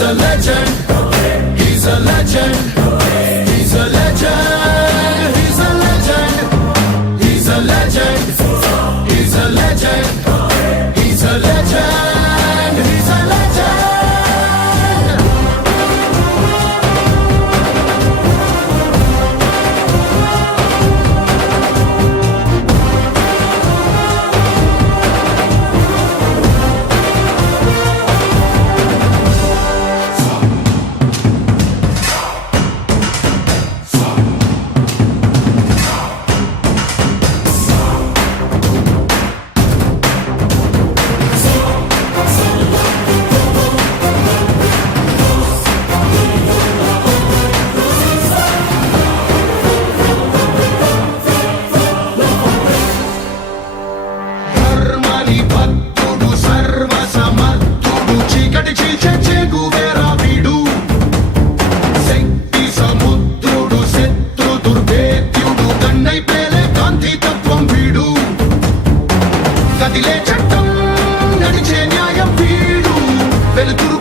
He's a legend. He's a legend. He's a legend. He's a legend. He's a legend. He's a legend. He's a legend. He's a legend. ధర్మని భక్తుడు సర్వ సమర్థుడు చీకటి చీల్చే చెగువేరా వీడు శక్తి సముద్రుడు శత్రు దుర్భేద్యుడు కన్నై పేలే కాంతి తత్వం వీడు కదిలే చట్టం నడిచే న్యాయం వీడు వెలుతురు